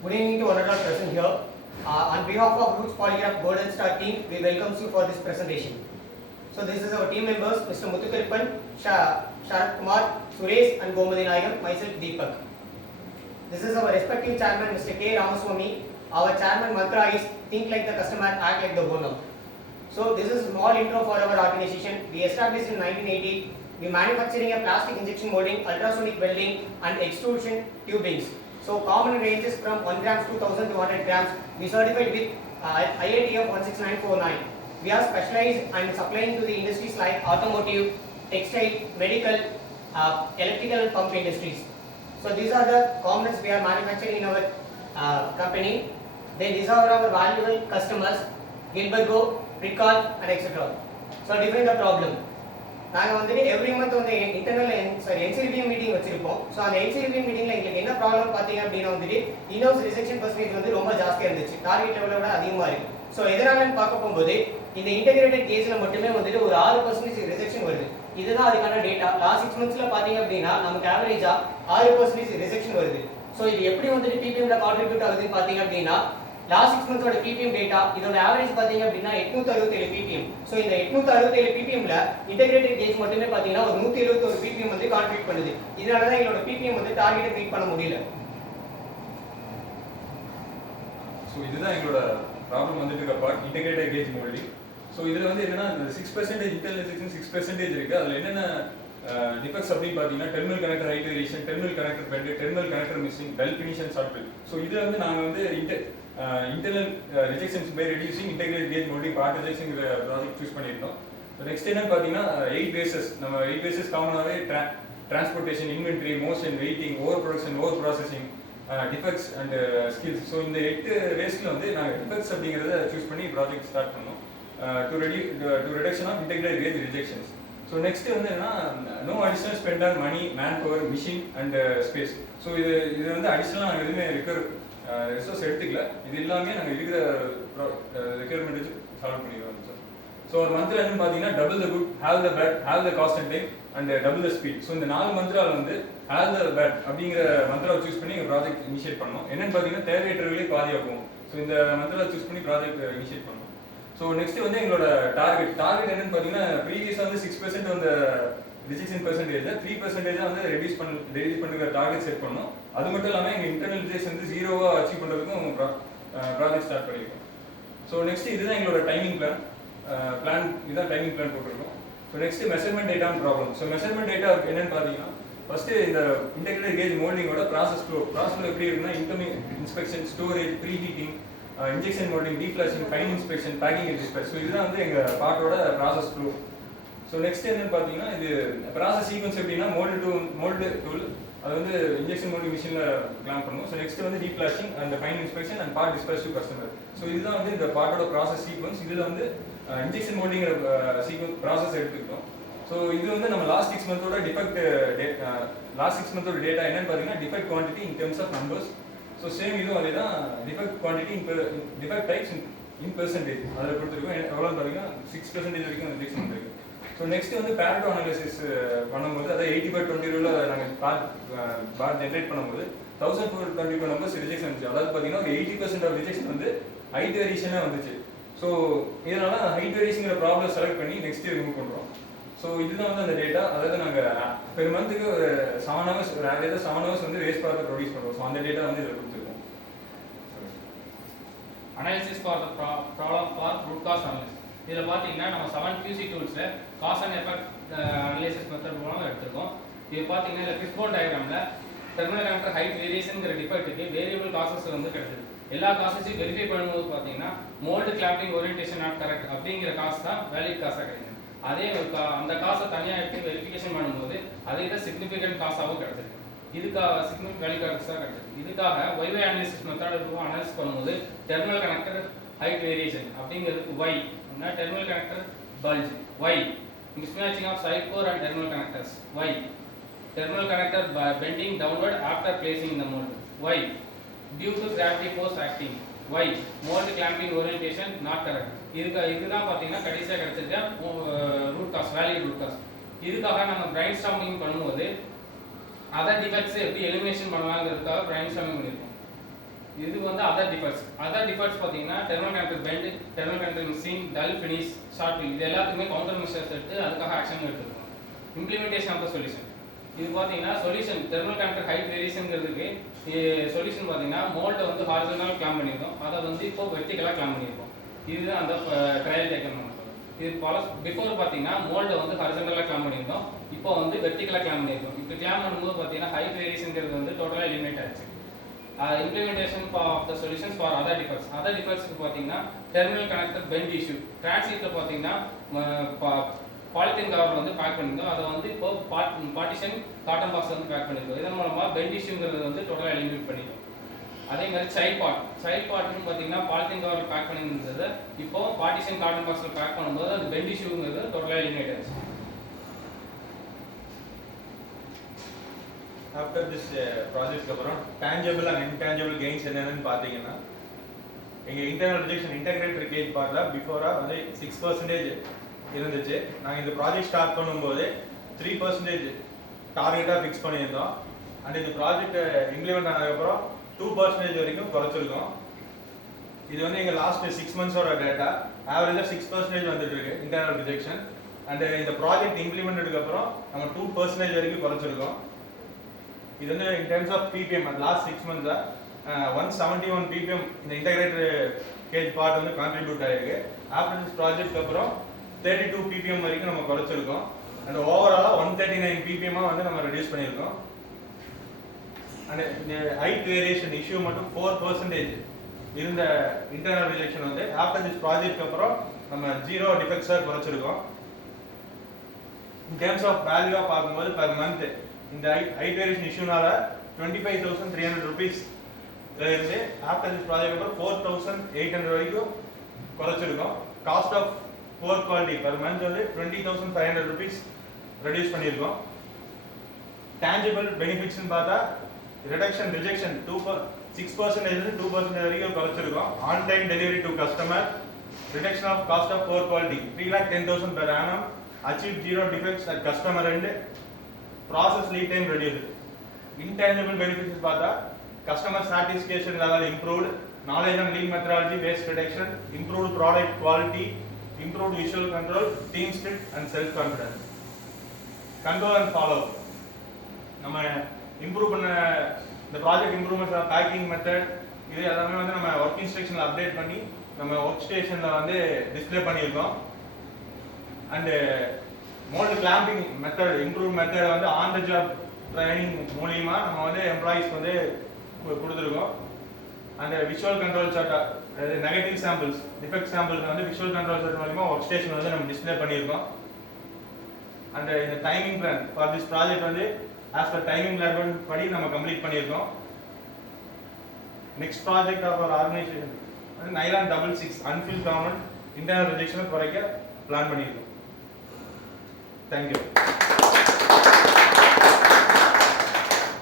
Good evening to one and all present here. On behalf of Roots Polygraph Golden Star team, we welcome you for this presentation. So this is our team members, Mr. Muthukirpan, Sharat Kumar, Suresh and Gomadi Nayagam, myself Deepak. This is our respective chairman, Mr. K. Ramaswamy. Our chairman mantra is think like the customer, act like the owner. So this is a small intro for our organization. We established in 1980. We manufacturing a plastic injection molding, ultrasonic welding and extrusion tubings. So common ranges from 1 grams to 1200 grams. We certified with IATF 16949. We are specialized and supplying to the industries like automotive, textile, medical, electrical and pump industries. So these are the components we are manufacturing in our company. Then these are our valuable customers, Gilbergo, Precon and etc. So define the problem. நாங்கள் வந்துட்டு every month வந்து internal என்சிடிபி meeting வச்சிருப்போம். So அந்த என்சிடிபி மீட்டிங்கில் எங்களுக்கு என்ன problem பார்த்தீங்க அப்படின்னா வந்துட்டு இன்ஹவுஸ் ரிஜெக்ஷன் பர்சன்டேஜ் வந்து ரொம்ப ஜாஸ்தியாக இருந்துச்சு, டார்கெட் லெவலை விட அதிகமாக இருக்குது. ஸோ எதனாலன்னு பார்க்க போகும்போது இந்த இன்டெகிரேட்டட் கேஸில் மட்டுமே வந்துட்டு ஒரு 6% ரிஜெக்ஷன் வருது. இதுதான் அதுக்கான டேட்டா. லாஸ்ட் 6 monthsல பார்த்தீங்க அப்படின்னா நமக்கு ஆவரேஜாக 6% ரிஜெக்ஷன் வருது. ஸோ இது எப்படி வந்துட்டு பிபிஎம்ல கான்ட்ரிபியூட் ஆகுதுன்னு பார்த்தீங்க அப்படின்னா லாஸ்ட் 6 months பிபிஎம் டேட்டா இதோட ஆவரேஜ் பாத்தீங்க அப்படின்னா 867 பிபிஎம். சோ இந்த 867 பிபிஎம்ல இன்டகிரேட்டட் கேஜ் மட்டுமே பாத்தீங்கன்னா ஒரு 171 பிபிஎம் வந்து கான்ட்ரிபியூட் பண்ணுது. இதனால தான் எங்களோட பிபிஎம் வந்து டார்கெட்டை மீட் பண்ண முடியல. சோ இதுதான் எங்களோட ப்ராப்ளம் வந்துட்டு இருக்க part integrated gauge moulding. So இதுல வந்து என்னன்னா 6% இன்டர்னல் செக்ஷன் 6% இருக்கு. அதுல என்னென்ன டிஃபெக்ட்ஸ் அப்படின்னு பாத்தீங்கன்னா terminal connector height variation, terminal connector bend, terminal connector missing, dull finish and short fill. So இதுல வந்து நாங்க வந்து internal rejections by reducing integrated gauge molding part rejection project choose பண்ணிருந்தோம். நெக்ஸ்ட் என்னன்னு பாத்தீங்கன்னா 8 பேசஸ். நம்ம 8 பேசஸ் காமனாவே transportation, inventory, motion, waiting, over production, over processing, defects and skills. So இந்த 8 வேஸ்ட்ல வந்து நாங்கள் டிஃபெக்ட்ஸ் அப்படிங்கிறத சூஸ் பண்ணி ப்ராஜெக்ட் ஸ்டார்ட் பண்ணோம் to reduction of integrated gauge rejections. So next வந்து என்னன்னா no additional spend on money, man power, machine and space. So இது வந்து அடிஷனலாக நாங்கள் எதுவுமே ரிசோர்ஸ் எடுத்துக்கல. இது எல்லாமே நாங்கள் இருக்கிற ரெக்யர்மெண்ட் வச்சு சால்வ் பண்ணிடுவோம் சார். ஸோ ஒரு மந்த்ல என்னன்னு பார்த்தீங்கன்னா double the good, half the bad, half the cost and time and double the speed. So இந்த 4 மந்த்ரால் வந்து ஹேவ் த பேட் அப்படிங்கிற மந்த்ராவை சூஸ் பண்ணி எங்கள் ப்ராஜெக்ட் இனிஷியேட் பண்ணோம். என்னன்னு பார்த்தீங்கன்னா தேவையற்றவர்களே பாதியாகும். ஸோ இந்த மந்த்ராவை சூஸ் பண்ணி ப்ராஜெக்ட் இனிஷியேட் பண்ணோம். ஸோ நெக்ஸ்ட் வந்து எங்களோட டார்கெட் என்னன்னு பார்த்தீங்கன்னா ப்ரீவியஸாக வந்து 6% வந்து ரிஜெக்ஷன் பர்சன்டேஜ் 3% வந்து ரெடியூஸ் பண்ணுற டார்கெட் செட் பண்ணோம். அது மட்டும் இல்லாமல் எங்கள் இன்டர்னல் ரிஜெக்ஷன் வந்து 0 அச்சீவ் பண்ணுறதுக்கும் ப்ராஜெக்ட் ஸ்டார்ட் பண்ணியிருக்கோம். ஸோ நெக்ஸ்ட் இதுதான் எங்களோட டைமிங் பிளான் இதுதான் டைமிங் பிளான் போட்டிருக்கோம். So next measurement data problem. So measurement data என்னன்னு பார்த்தீங்கன்னா ஃபர்ஸ்ட் இந்த இன்டெகிரேட்டட் கேஜ் மோல்டிங்கோட ப்ராசஸ் ஃப்ளோ எப்படி இருக்குன்னா incoming inspection, storage, preheating, injection moulding, deflashing, fine inspection, packing and dispatch. So இதுதான் வந்து எங்கள் பார்ட்டோட ப்ராசஸ் ஃப்ளோ. ஸோ நெக்ஸ்ட் என்னன்னு பார்த்தீங்கன்னா இது ப்ராசஸ் சீக்வன்ஸ் எப்படின்னா மோல்டு டூல் அது வந்து இன்ஜெக்ஷன் மோல்டிங் மிஷினில் பிளான் பண்ணுவோம். ஸோ நெக்ஸ்ட் வந்து deflashing and fine inspection and part dispatch to customer. So இதுதான் வந்து இந்த பார்ட்டோட ப்ராசஸ் சீக்வன்ஸ். இதில் வந்து இன்ஜெக்ஷன் மோல்டிங்கிற சீக்வன்ஸ் ப்ராசஸ் எடுத்துக்கிட்டோம். ஸோ இது வந்து நம்ம லாஸ்ட் 6 monthோட டேட்டா என்னன்னு பார்த்தீங்கன்னா defect quantity in terms of numbers. So same இதுவும் அதே தான் defect quantity defect types in percentage அதில் கொடுத்துருக்கோம். எவ்வளோன்னு பார்த்தீங்கன்னா 6% வரைக்கும் ரிஜெக்ஷன் வந்துருக்கு. ஸோ நெக்ஸ்ட் வந்து பேரட்டோ அனாலிசிஸ் பண்ணும்போது அதாவது 80/20 ரூலில் நாங்கள் பார் ஜென்ரேட் பண்ணும்போது 1424 நம்பர்ஸ் ரிஜெக்ஷன் வந்துச்சு. அதாவது பார்த்தீங்கன்னா ஒரு 80% ஆஃப் ரிஜெக்ஷன் வந்து ஹைட் வேரியேஷனாக வந்துச்சு. ஸோ இதனால ஹைட் வேரியேஷங்கிற ப்ராப்ளம் செலக்ட் பண்ணி நெக்ஸ்ட் ரிமூவ் பண்ணுறோம். ஸோ இதுதான் வந்து அந்த டேட்டா. அதாவது நாங்கள் பெர் மந்த்துக்கு ஒரு 7 hours ஒரு ஆவரேஜாக 7 hours வந்து வேஸ்ட் ப்ராடக்ட் ப்ரொடியூஸ் பண்ணுறோம். ஸோ அந்த டேட்டா வந்து இதில் கொடுத்துருக்கோம். Analysis for the problem for root cause analysis. இதில் பார்த்தீங்கன்னா நம்ம 7 QC டூல்ஸில் cause and effect analysis method மூலம் எடுத்திருக்கோம். இது பார்த்தீங்கன்னா இந்த ஃபிஷ்போன் டயக்ராமில் டெர்மினல் கனெக்டர் ஹைட் வேரியேஷனுங்கிற டிஃபெக்ட்டுக்கு வேரியபிள் காசஸ் வந்து கிடைச்சிது. எல்லா காசஸையும் வெரிஃபை பண்ணும்போது பார்த்தீங்கன்னா mould clamping orientation not correct அப்படிங்கிற காசு தான் வேலிட் காசாக கிடைக்கும். அதே அந்த காசை தனியாக எடுத்து வெரிஃபிகேஷன் பண்ணும்போது அதே தான் சிக்னிஃபிகன்ட் காசாகவும் கிடைச்சிருக்கு. இதுக்காக சிக்னிஃபிகன்ட் வேல்யூ காசாக கிடைச்சிருக்கு. இதுக்காக ஒய்வை அனாலிசிஸ் மெத்தட் அனலைஸ் பண்ணும்போது டெர்மினல் கனெக்டர் ஹைட் வேரியேஷன் அப்படிங்கிறதுக்கு Y, terminal connector bulge y, mismatching of side core and terminal connectors y, terminal connector bending downward after placing in the mold y, due to gravity force acting y, mold clamping orientation not correct. இதுதான் பார்த்தீங்கன்னா கடைசியாக கிடைச்சிருக்க root cause, valid root cause. இதுக்காக நம்ம brainstorming பண்ணும்போது other defects எப்படி elimination பண்ணலாங்கிறதுக்காக brainstorming பண்ணியிருக்கோம். இது வந்து அதர் டிஃபெக்ட்ஸ் பார்த்தீங்கன்னா terminal connector bend, terminal connector missing, dull finish, short இது எல்லாத்துக்குமே கவுண்டர் மெஷர்ஸ் எடுத்து அதுக்காக ஆக்ஷன் எடுத்துருக்கோம். இம்ப்ளிமெண்டேஷன் ஆஃப் த சொல்யூஷன் இது பார்த்தீங்கன்னா சொல்யூஷன் டெர்மினல் கனெக்டர் ஹைட் வேரியேஷன்ங்கிறதுக்கு சொல்யூஷன் பார்த்தீங்கன்னா மோல்டை வந்து ஹாரிசான்டல் கிளாம் பண்ணியிருக்கோம், அதை வந்து இப்போ வெர்டிகலாக கிளாம் பண்ணியிருக்கோம். இதுதான் அந்த ட்ரையல் டேக்கன் பண்ணுறோம். இது பிஃபோர் பார்த்தீங்கன்னா மோல்டை வந்து ஹாரிசான்டலாக கிளாம் பண்ணியிருந்தோம், இப்போ வந்து வெர்டிகலாக கிளாம் பண்ணியிருக்கோம். இப்போ கிளாம் பண்ணும்போது பார்த்தீங்கன்னா ஹைட் வேரியேஷன்ங்கிறது வந்து டோட்டலாக எலிமினேட் ஆச்சு. Implementation of the solutions for other டிஃபெக்ட்ஸ்க்கு பார்த்தீங்கன்னா டெர்மினல் கனெக்டர் பெண்ட் இஷ்யூ டிரான்சிட்டில் பார்த்தீங்கன்னா பாலித்தீன் கவர் வந்து பேக் பண்ணியிருந்தோம், அதை வந்து இப்போ பார்ட்டிஷன் காட்டன் பாக்ஸ் வந்து பேக் பண்ணியிருக்கோம். இதன் மூலமாக பெண்ட் இஷ்யூங்கிறது வந்து டோட்டலாக எலிமினேட் பண்ணிட்டோம். அதே மாதிரி சைல்ட் பார்ட்னு பார்த்தீங்கன்னா பாலித்தீன் கவர் பேக் பண்ணியிருந்தது இப்போ பார்ட்டிஷன் காட்டன் பாக்ஸில் பேக் பண்ணும்போது அது பெண்ட் இஷ்யூங்கிறது டோட்டலாக எலிமினேட் ஆச்சு. ஆஃப்டர் திஸ் ப்ராஜெக்ட்க்கு அப்புறம் டேஞ்சபிள் அண்ட் இன்டேஞ்சபிள் கெயின்ஸ் என்னென்னு பார்த்தீங்கன்னா எங்கள் இன்டர்னல் ரிஜெக்ஷன் இன்டெகிரேட்டர் கேஜ் பார்ட்டில் பிஃபோராக வந்து 6% இருந்துச்சு. நாங்கள் இந்த ப்ராஜெக்ட் ஸ்டார்ட் பண்ணும்போது 3% டார்கெட்டாக ஃபிக்ஸ் பண்ணியிருந்தோம். அண்ட் இந்த ப்ராஜெக்ட் இம்ப்ளிமெண்ட் ஆனதுக்கப்புறம் 2% வரைக்கும் குறைச்சிருக்கோம். இது வந்து எங்கள் லாஸ்ட் 6 months டேட்டா. ஆவரேஜாக 6% வந்துட்டு இருக்கு இன்டர்னல் ரிஜெக்ஷன். அண்ட் இந்த ப்ராஜெக்ட் இம்ப்ளிமெண்ட்டுக்கு அப்புறம் நம்ம 2% வரைக்கும் குறைச்சிருக்கோம். இது வந்து in terms of PPM last 6 months 171 ppm இந்த இன்டெகிரேட்டர் கேஜ் பார்ட் வந்து கான்ட்ரிபியூட் ஆயிருக்கு. ஆஃப்டர் திஸ் ப்ராஜெக்ட்க்கு அப்புறம் 32 ppm வரைக்கும் நம்ம குறைச்சிருக்கோம். அண்ட் ஓவராலாக 139 ppm வந்து நம்ம ரெடியூஸ் பண்ணியிருக்கோம். அண்ட் இந்த ஹைட் வேரியேஷன் இஷ்யூ மட்டும் 4% இருந்த இன்டர்னல் ரிஜெக்ஷன் வந்து ஆஃப்டர் திஸ் ப்ராஜெக்ட்க்கு அப்புறம் நம்ம 0 டிஃபெக்ட்ஸாக குறைச்சிருக்கோம். இன் டர்ம்ஸ் ஆஃப் வேல்யூவாக பார்க்கும்போது per month இந்த ஹைட் வேரியேஷன் இஷ்யூனால 25,300 rupees இருந்து ஆஃப்டர் திஸ் ப்ராஜெக்ட் அப்புறம் 4,800 வரைக்கும் குறைச்சிருக்கோம். Cost of poor quality per month வந்து 20,500 rupees ரெடியூஸ் பண்ணியிருக்கோம். டேஞ்சபிள் பெனிஃபிட்ஸ்னு பார்த்தா ரிடக்ஷன் ரிஜெக்ஷன் 6% இருந்து 2% வரைக்கும் குறைச்சிருக்கோம். On time delivery to customer, reduction of cost of poor quality 3,10,000 per annum, achieve 0 defects at customer end, process lead time reduced. Intangible benefits பார்த்தா customer satisfaction level improved, knowledge and lean methodology based reduction, improved product quality, improved visual control, team spirit and self confidence. Control and follow. நம்ம improve பண்ண இந்த project improvements packing method இது எல்லாமே வந்து நம்ம work இன்ஸ்ட்ரக்ஷனில் update பண்ணி நம்ம work ஸ்டேஷனில் வந்து டிஸ்பிளே பண்ணியிருக்கோம். And mould clamping method improve method வந்து ஆன் த ஜாப் ட்ரைனிங் மூலியமா நம்ம வந்து எம்ப்ளாயிஸ்க்கு வந்து கொடுத்துருக்கோம். அந்த விஷுவல் கண்ட்ரோல் சார்ட் அதாவது நெகட்டிவ் சாம்பிள்ஸ் டிஃபெக்ட் சாம்பிள்ஸ் வந்து விஷுவல் கண்ட்ரோல் சார்ட் மூலியமா ஒர்க் ஸ்டேஷன் வந்து நம்ம டிஸ்பிளே பண்ணியிருக்கோம். அண்ட் இந்த timing plan for this project வந்து ஆஸ் பர் டைமிங் பிளான் படி நம்ம கம்ப்ளீட் பண்ணியிருக்கோம். Next project of our organisation வந்து நைலான் 66 அன்ஃபில் கவர்மெண்ட் இன்டர்னல் ரிஜெக்ஷனை குறைக்க பிளான் பண்ணியிருக்கோம். தேங்க்யூ.